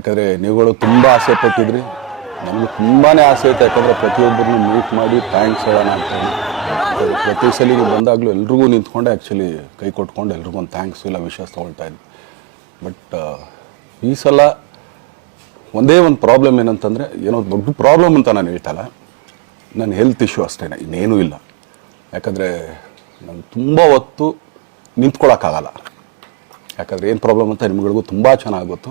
ಯಾಕಂದರೆ ನೀವುಗಳು ತುಂಬ ಆಸೆ ಪಟ್ಟಿದ್ರಿ ನಮಗೆ ತುಂಬಾ ಆಸೆ ಐತೆ ಯಾಕಂದರೆ ಪ್ರತಿಯೊಬ್ಬರನ್ನು ಮೀಟ್ ಮಾಡಿ ಥ್ಯಾಂಕ್ಸ್ ಹೇಳೋಣ ಅಂತ ಪ್ರತಿ ಪ್ರತಿ ಸಲಿಗೆ ಬಂದಾಗಲೂ ಎಲ್ರಿಗೂ ನಿಂತ್ಕೊಂಡು ಆ್ಯಕ್ಚುಲಿ ಕೈ ಕೊಟ್ಕೊಂಡು ಎಲ್ರಿಗೂ ಒಂದು ಥ್ಯಾಂಕ್ಸ್ ಇಲ್ಲ ವಿಶ್ವಾಸ ತೊಗೊಳ್ತಾ ಇದ್ದೆ ಬಟ್ ಈ ಸಲ ಒಂದೇ ಒಂದು ಪ್ರಾಬ್ಲಮ್ ಏನಂತಂದರೆ ಏನೋ ದೊಡ್ಡ ಪ್ರಾಬ್ಲಮ್ ಅಂತ ನಾನು ಹೇಳ್ತಲ್ಲ ನನ್ನ ಹೆಲ್ತ್ ಇಶ್ಯೂ ಅಷ್ಟೇ ಇನ್ನೇನೂ ಇಲ್ಲ ಯಾಕಂದರೆ ನಾನು ತುಂಬ ಹೊತ್ತು ನಿಂತ್ಕೊಳ್ಳೋಕ್ಕಾಗಲ್ಲ ಯಾಕಂದರೆ ಏನು ಪ್ರಾಬ್ಲಮ್ ಅಂತ ನಿಮ್ಗಳಿಗೂ ತುಂಬ ಚೆನ್ನಾಗಿ ಗೊತ್ತು